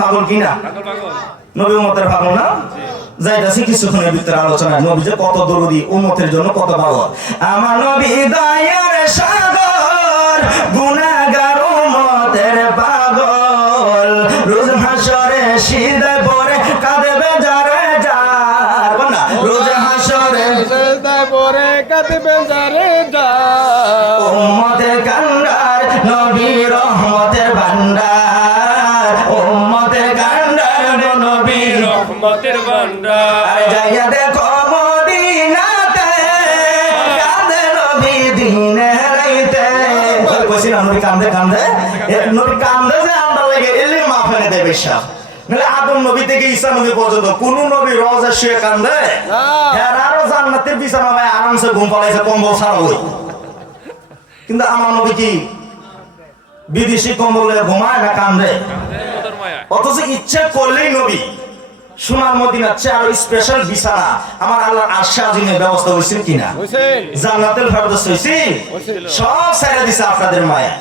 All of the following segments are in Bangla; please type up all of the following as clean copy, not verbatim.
পাগল কিনা নবী উম্মতের পাগল না যাইতাছি কিছুক্ষণের ভিতরে আলোচনা নবী যে কত দরদি উম্মতের জন্য কত পাগল আমার নবী দয়ার সাগর গুনাহগার উম্মতের পাগল রোজ হাসরে সিজদায় পড়ে কাঁদবে যারে যার বলা রোজ হাসরে সিজদায় পড়ে কাঁদবে যারে যার উম্মতের কান্ডার নবী রহমতের ভান্ডার উম্মতের কান্ডার নবী রহমতের ভান্ডার আর যাইয়া দেখো মদিনাতে কাঁদে নবী দিনে রাইতে কইছি না নবী কান্দে কান্দে নবী কান্দে যে আমরা লাগে এলে মাফ এনে দেবে সব নাহলে আদম নবী থেকে ঈসা নবী পর্যন্ত কোন নবী রোজা শুয়ে কান্দে হ্যাঁ আরো জান্নাতের বিছানা ভাই আরামসে ঘুম পালাইছে কম্বল ছাড়া হই কিন্তু আমার নবী কি বিদেশি কম্বলে ঘুমায় না কান্দে অথচ ইচ্ছা করলেই নবী সোনার মদিনার চেয়ে আরো স্পেশাল বিছানা আমার আল্লাহর আরশে আজিমের ব্যবস্থা হয়েছিল কিনা জান্নাতুল ফেরদৌস হয়েছে সব ছেড়ে দিছে আপনাদের মায়া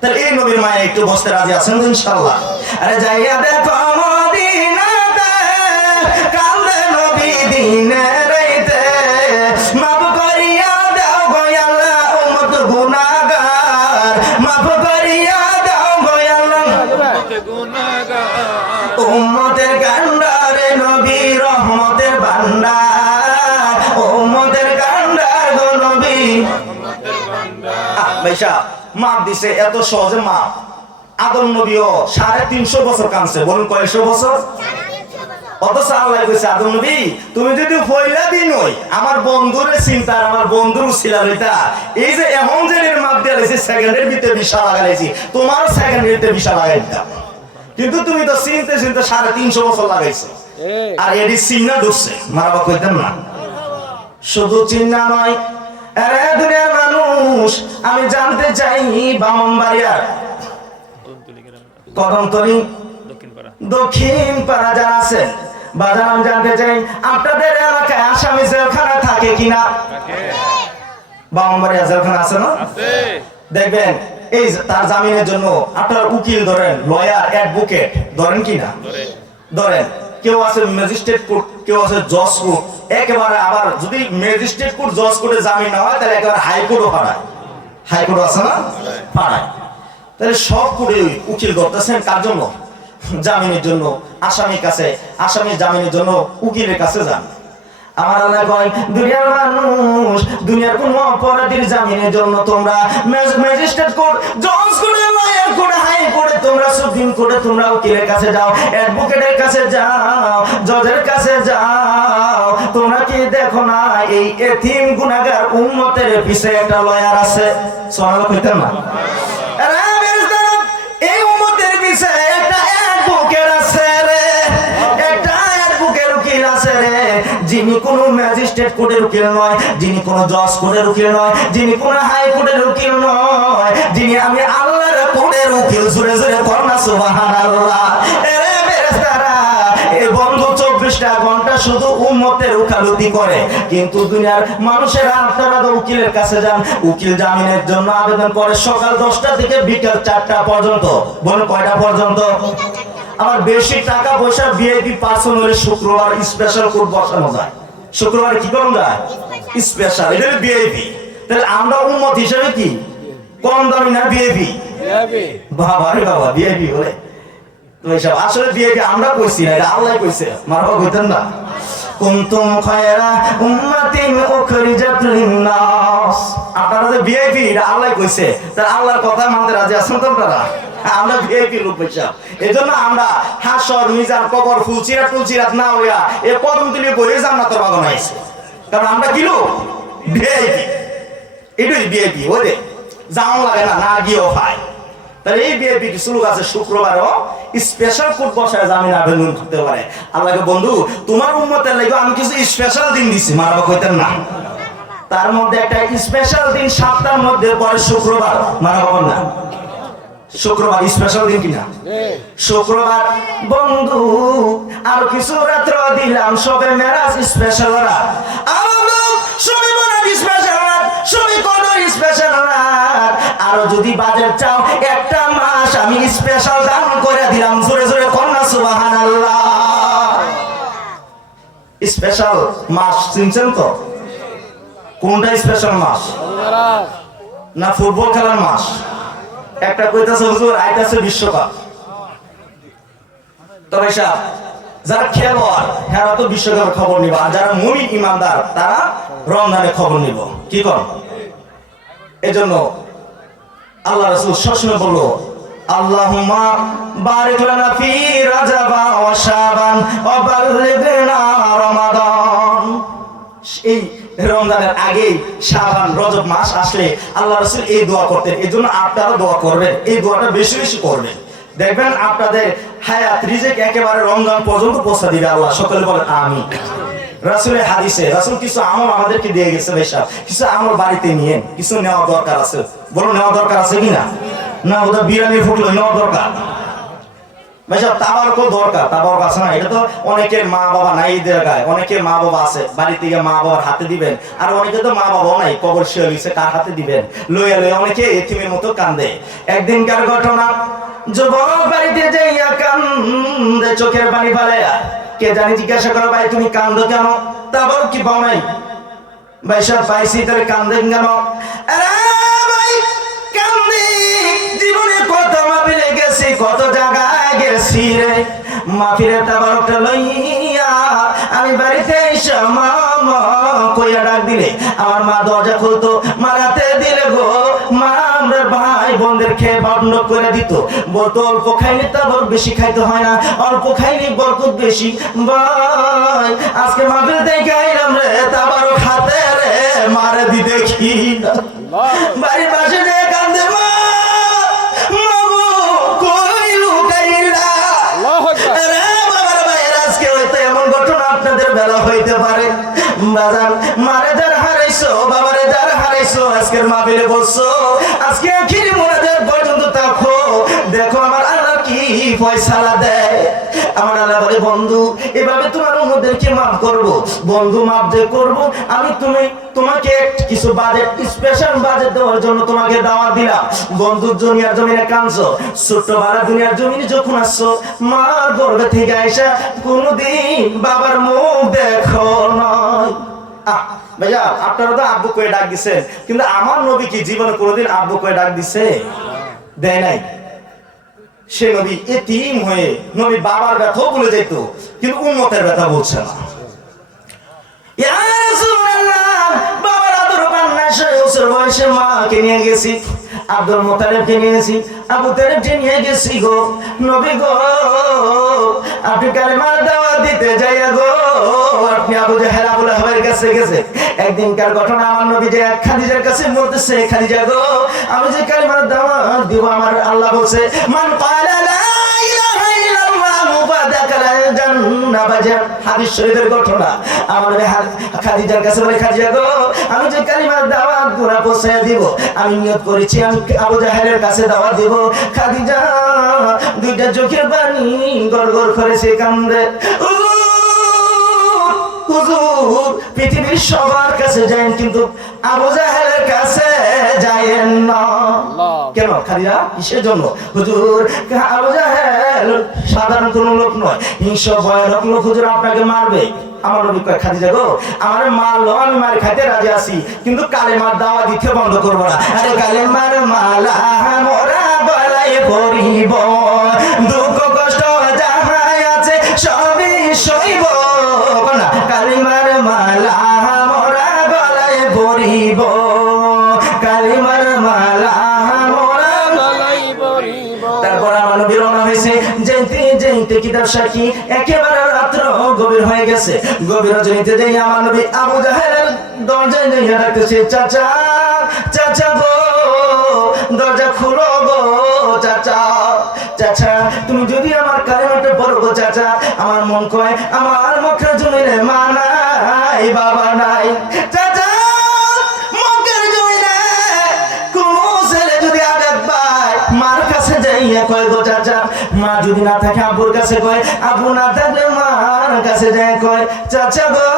তাহলে এই নবীর মায়া একটু বসতে রাজি আছেন ইনশাআল্লাহ আরে যাইয়া দেখো মদিনাতে কান্দে নবী দিনে রাইতে মাফ করিয়া দাও গো আল্লাহ উম্মত গুনাহগার মাফ করিয়া দাও গো আল্লাহ গুনাহগার উম্মতের কান্ডারে নবী রহমতের ভান্ডার উম্মতের কান্ডার গো নবী রহমতের ভান্ডার ভাইসা মাপ দিছে এত সহজে মাপ আদম নবীও 350 বছর কাঁদছে বলুন কয়শো বছর অথচ আল্লাহ কইছে আদম নবী তুমি যদি পয়লা দিন হই আমার বন্ধুর চিন্তা আমার বন্ধুর ছিলা লইতা এই যে এমন জেনের মাপ দিয়া লাইছে সেকেন্ডের ভিতরে বিশা লাগাইছি তোমারও সেকেন্ডের ভিতরে বিশা লাগাই দিতাম কিন্তু তুমি তো চিনতে চিনতে 350 বছর লাগাইছো আর এডি চিন্না ঢুকছে মারাবা কইতেন না শুধু চিন্না নয় আরে দুনিয়ার মানুষ আমি জানতে চাই বামনবাড়িয়ার কদমতলী দক্ষিণ পাড়া যারা আছে বাজার আমি জানতে চাই আপনাদের এলাকায় আসামি জেলখানা থাকে কিনা বামনবাড়িয়া জেলখানা আছে না দেখবেন এই তার জামিনের জন্য আপনার উকিল ধরেন লয়ার অ্যাডভোকেট ধরেন কিনা ধরেন কেউ আছে ম্যাজিস্ট্রেট কোর্ট কেউ আছে জজ কোর্ট একেবারে আবার যদি ম্যাজিস্ট্রেট কোর্ট জজ কোর্টে জামিন না হয় তাহলে একেবারে হাইকোর্টও পাঠায় হাইকোর্ট আছে না পাঠায় তাহলে সব কোর্টে উকিল ধরতেছেন কার জন্য জামিনের জন্য আসামির কাছে আসামি জামিনের জন্য উকিলের কাছে যান আমার আল্লাহ কয় দুনিয়ার মানুষ দুনিয়ার কোন অপরাধীর জামিনের জন্য তোমরা ম্যাজিস্ট্রেট কোর্ট জজ কোর্টে লয়ার কোর্টে হাই কোর্টে তোমরা সুপ্রিম কোর্টে তোমরা উকিলের কাছে যাও অ্যাডভোকেটের কাছে যাও জজের কাছে যাও তোমরা কি দেখো না এই এতিম গুনাহগার উম্মতের পিছে একটা লয়ার আছে সুবহানাল্লাহ কইতেন না এই উম্মতের পিছে একটা অ্যাডভোকেট আছে রে একটা অ্যাডভোকেট উকিল আছে রে যিনি কোনো ম্যাজিস্ট্রেট কোর্টের উকিল নয় যিনি কোনো জজ কোর্টের উকিল নয় যিনি কোনো হাই কোর্টের উকিল নয় যিনি আমি আল্লাহর কোর্টের উকিল জোরে জোরে করনা সুবহানাল্লাহ এরে ফেরেশতারা এই বন্ধ 24টা ঘন্টা শুধু উম্মতের উকালতি করে কিন্তু দুনিয়ার মানুষেরা আপনারা তো উকিলের কাছে যান উকিল জামিনের জন্য আবেদন করে সকাল 10টা থেকে বিকেল 4টা পর্যন্ত বলুন কয়টা পর্যন্ত আমার বেশি টাকা পয়সা ভিআইপি পার্সন হলে শুক্রবার স্পেশাল কোর্ট বসানো যায় শুক্রবারে কি করুন যায় স্পেশাল এটা ভিআইপি তাহলে আমরা উম্মত হিসেবে কি কম দামি না ভিআইপি বাবা রে বাবা ভিআইপি বলে তো এইসব আসলে ভিআইপি আমরা কইছি না এটা আল্লাহ কইছে মারবা কইতেন না কুনতুম খায়রা উম্মাতিন উখরিজাত লিন-নাস আপনারা যে ভিআইপি এটা আল্লাহ কইছে তার আল্লাহর কথা মানতে রাজি আছেন তো আপনারা আমরা ভিআইপি লোক বৈশা এজন্য আমরা হাসর মিজান কবর ফুলচিরাত টুলচিরাত না হইয়া এ কদমতলী বইয়ে জান্নাতের বাগান আইছে কারণ আমরা কি লোক ভিআইপি এটাই ভিআইপি ওরে যাও লাগে না না গিয়েও পায় তাহলে এই ভিআইপি কিছু লোক আছে শুক্রবারও স্পেশাল কোর্ট বসায় জামিন আবেদন করতে পারে আল্লাহকে বন্ধু তোমার উম্মতের লাগি আমি কিছু স্পেশাল দিন দিছি মারবা কইতেন না তার মধ্যে একটা স্পেশাল দিন সপ্তাহের মধ্যে পরে শুক্রবার মারবা না শুক্রবার স্পেশাল দিন কিনা শুক্রবার বন্ধু আর কিছু রাত্র দিলাম সবে মেরাজ স্পেশাল রাত সবে মেরাজ স্পেশাল রাত সবে কদর স্পেশাল রাত আর যদি বাজেট চাও একটা মাস আমি স্পেশাল দান করে দিলাম জোরে জোরে কন্যা সুবহানাল্লাহ। স্পেশাল মাস চিনছেন তো? কোনটা স্পেশাল মাস? না ফুটবল খেলার মাস? একটা কইতাছে হুজুর আইতাছে বিশ্বকাপ। তবে সাহেব যারা খেলোয়াড় তারা তো বিশ্বকাপের খবর নিব, আর যারা মুমিন ইমানদার তারা রমজানের খবর নিব। কি কর? এজন্য আল্লাহ রাসূল সবসময় বলল আল্লাহুম্মা বারিক লানা ফি রাজাবা ওয়া শাবান ওয়া বাল্লিগনা রমাদান। এই রমজানের আগে শাবান রজব মাস আসলে আল্লাহ রাসূল এই দোয়া করতেন। এজন্য আপনারা দোয়া করবেন, এই দোয়াটা বেশি বেশি করবেন। দেখবেন আপনাদের হায়াত রিজিক একেবারে রমজান পর্যন্ত পৌঁছে দিবে আল্লাহ। সকলে বলেন আমিন। রাসূলের হাদিসে রাসূল কিছু আমল আমাদেরকে দিয়ে গেছে ভাই সাহেব, কিছু আমল বাড়িতে নিয়ে কিছু নেওয়া দরকার আছে। বলো নেওয়া দরকার আছে কিনা? না ওটা বিরিয়ানি ফুটলো নেওয়া দরকার ভাই সাহেব, তাবারকও দরকার। তাবারক আছে না? এটা তো অনেকের মা বাবা নাই এই জায়গায়, অনেকের মা বাবা আছে, বাড়ি থেকে মা বাবার হাতে দিবেন। আর অনেকে তো মা বাবাও নাই, কবর শুয়ে গেছে, কার হাতে দিবেন? লইয়া লইয়া অনেকে এতিমের মতো কান্দে। একদিনকার ঘটনা, যুবক বাড়িতে যাইয়া কান্দে, চোখের পানি ফেলাইয়া। কে জানি জিজ্ঞাসা করো ভাই তুমি কান্দো কেন? তাবারক কি পাও নাই? ভাই সাহেব পাইছি, তাহলে কান্দেন কেন? আরে ভাই কান্দি, জীবনে কত মাহফিলে গেছি, কত জায়গায় গেছি রে, মাহফিলের তাবারকটা লইয়া আমি বাড়িতে এসে মা মা কইয়া ডাক দিলে আমার মা দরজা খুলতো, মারাতে দিলে গো মা আমরা ভাই বোনদের খেয়ে বন্ধ করে দিত। বলতো অল্প খাইলে তাবারক বেশি খাইতে হয় না, অল্প খাইলে বরকত বেশি। ভাই আজকে মাহফিল থেকে আইলাম রে, তাবারক হাতে রে মারে দি দেখি না। বাড়ির পাশে যে কান্দে মা মাগো কই লুকাইলা। আরে বাবার ভাইয়ের আজকে হয়তো এমন ঘটনা আপনাদের বেলা হইতে পারে। বাজার মারে যার হারাইছো, বাবারে যার হারাইছো, আজকের মাহফিলে বলছো, আজকে আখিরি মোনাজাত পর্যন্ত তাকো, দেখো আমার আল্লাহ কি ফয়সালা দেয়। আমার আল্লাহ বলে বন্ধু এভাবে তোমার উম্মতদেরকে মাফ করব। বন্ধু মাফ যে করব আমি, তোমাকে কিছু বাজেট, স্পেশাল বাজেট দেওয়ার জন্য তোমাকে দাওয়াত দিলাম। বন্ধু দুনিয়ার জমিনে কাঁদছো, ছোট্টবেলা দুনিয়ার জমিনে যখন আসছো, মার গর্ভে থেকে আইসা কোনোদিন বাবার মুখ দেখো নয়। ভাইয়া আপনারা তো আব্বু কয়ে ডাক দিচ্ছেন, কিন্তু আমার নবী কি জীবনে কোনোদিন আব্বু কয়ে ডাক দিছে? দেয় নাই। সে নবী এতিম হয়ে নবী বাবার ব্যথাও ভুলে যেত, কিন্তু উম্মতের ব্যথা বলছে না। ইয়া রাসূলুল্লাহ, বাবার আদর কান্না শেষ বয়সে মাকে নিয়ে গেছি, আব্দুল মুত্তালিবকে নিয়ে গেছি, আবু তালেবকে নিয়ে গেছি গো নবী গো, আপনি কালেমার দাওয়াত দিতে যাইয়া গো আপনি আবু জাহেল আবু লাহাবের কাছে গেছে। একদিনকার ঘটনা, আমার নবী যে খাদিজার কাছে বলতেছে, খাদিজা গো আমি যে কালেমার দাওয়াত দিব, আমার আল্লাহ বলছে মান ক্বালা লা ইলাহা ইল্লাল্লাহ মুবাদাকালা জান্নাহ। বাজার হাদিস শরীফের ঘটনা। আমার নবী খাদিজার কাছে বলে খাদিজা গো আমি যে কালেমার দাওয়াত পুরা পৌঁছায় দিব, আমি নিয়ত করেছি আমি আবু জাহেলের কাছে দাওয়াত দিব। খাদিজা দুইটা চোখের পানি গড়গড় করে সে কান্দে, হুজুর পৃথিবীর সবার কাছে যায়েন কিন্তু আবু জাহেলের কাছে যায়েন না। কেন খাদিজা? কিসের জন্য? হুজুর আবু জাহেল সাধারণ কোন লোক নয়, হিংস্র ভয়ানক লোক, হুজুর আপনাকে মারবে। আমার নবী কয় খাদিজা গো আমার মারলো আমি মার খাইতে রাজি আছি, কিন্তু কালেমার দাওয়া দিতে বন্ধ করবো না। আরে কালেমার মালা মোরা গলায় পরিব, দুঃখ কষ্ট যাহাই আছে সবই সইব না, কালেমার মালা মোরা গলায় পরিব, কালেমার মালা মোরা গলায় পরিব। তারপর আমার নবী রওনা হয়েছে, যেতে যেতে কিতাব সাক্ষী একেবারে রাত্র গভীর হয়ে গেছে। গভীর রজনীতে যাই আমার নবী আবু জাহেলের দরজায় যাইয়া ডাকতেছে, চাচা চাচা গো দরজা খুলো গো চাচা, চাচা তুমি যদি আমার কালেমাটা পড়ো গো চাচা, আমার মন কয় আমার মক্কার জমিনে মা নাই বাবা নাই। চাচা মক্কার জমিনে কোন ছেলে যদি আঘাত পায় মার কাছে যাইয়া কয় গো চাচা, মা যদি না থাকে আব্বুর কাছে কয়, আব্বু না থাকলে মার কাছে যায় কয়, চাচা গো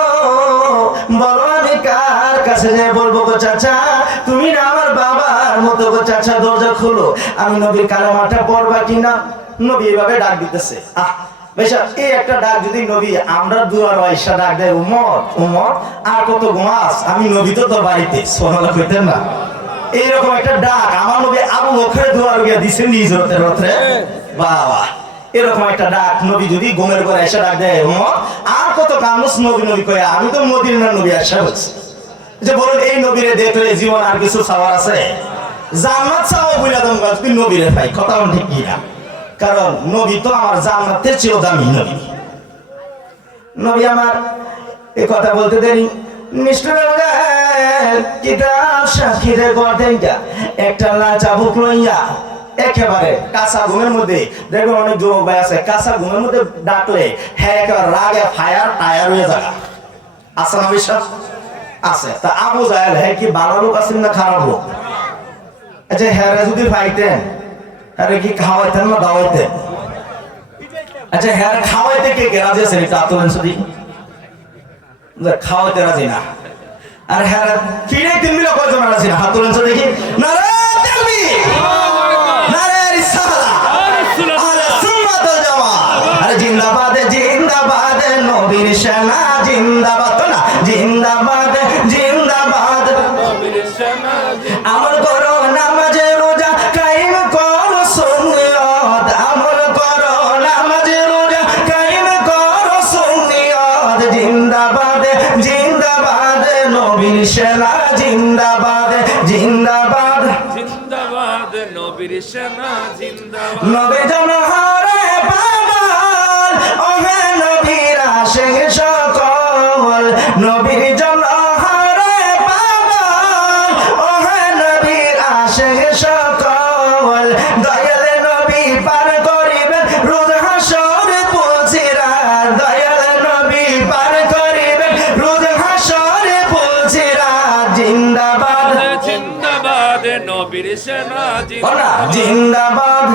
বলো আমি কার কাছে যাই বলবো গো চাচা, তুমি না আমার বাবার মতো গো চাচা, দরজা খুলো আমি নবীর কালেমাটা পড়বা কিনা। নবী এভাবে ডাক দিতেছে। বেশা এই একটা ডাক যদি নবী আমরা দুয়ার আয়েশা ডাক দেয় উম্মত উম্মত আর কত ঘুমাস আমি নবী তো তোর বাড়িতে সুবহানাল্লাহ কইতেন না এইরকম একটা ডাক আমার নবী আবু বকরের দুয়ার গিয়ে দিছেন হিজরতের রাতে বাবা এরকম একটা ডাক নবী যদি ঘুমের ঘরে এসে ডাক দেয় উম্মত আর কত কামুস নবী নবী কয় আমি তো মদিনার নবী আয়েশা বলছি যে বলুন এই নবীরে দেখলে জীবন আর কিছু চাওয়ার আছে জান্নাত চাও বইলা দম গাছ তুই নবীরে পাই কথা ঠিক কি না কারণ নবী তো আমার জান্নাতের চেয়েও দামি নবী নবী আমার এই কথা বলতে দেরি নিষ্ঠুর কিতাব সাক্ষীরে করতেন যা একটা লাচা বুক লইয়া একেবারে কাঁচা ঘুমের মধ্যে দেখবেন অনেক যুবক ভাই আছে কাঁচা ঘুমের মধ্যে ডাকলে হ্যাঁ একেবারে রাগে ফায়ার টায়ার হয়ে যাবে আছে না বিশ্বাস আছে তা আবু জাহেল হ্যাঁ কি ভালো লোক আছেন না খারাপ লোক আচ্ছা হ্যাঁ যদি পাইতেন আরে কি খাওয়াইতেন না দাওয়াইতেন আচ্ছা হ্যাঁ খাওয়াইতে কে রাজি আছেন এটা আতলেন শুধু খাওয়াইতে রাজি না আর হ্যাঁ ফিরে তিন মিলে কয়জন রাজি না হাত তোলেন দেখি না রে তাকবীর না রে রিসালা আরে সুন্নাত ওয়াল জামাত আরে জিন্দাবাদ জিন্দাবাদ নবীর শানা জিন্দাবাদ না জিন্দাবাদ জিন্দাবাদ নবীর শানা আমল করো নামাজে রোজা কায়েম করো সুন্নিয়ত আমল করো নামাজে রোজা কায়েম করো সুন্নিয়ত জিন্দাবাদ জিন্দাবাদ নবীর শানা জিন্দাবাদ জিন্দাবাদ জিন্দাবাদ নবীর শানা জিন্দাবাদ নবী জনহরে পাগল ওহে নবীর আশিক সকল নবীর জনহরে পাগল ওহে নবীর আশিক সকল দয়াল নবী পার করিবেন রোজ হাসর পুলসিরাত দয়াল নবী পার করিবেন রোজ হাসর পুলসিরাত জিন্দাবাদ জিন্দাবাদ নবীর শানা জিন্দাবাদ জিন্দাবাদ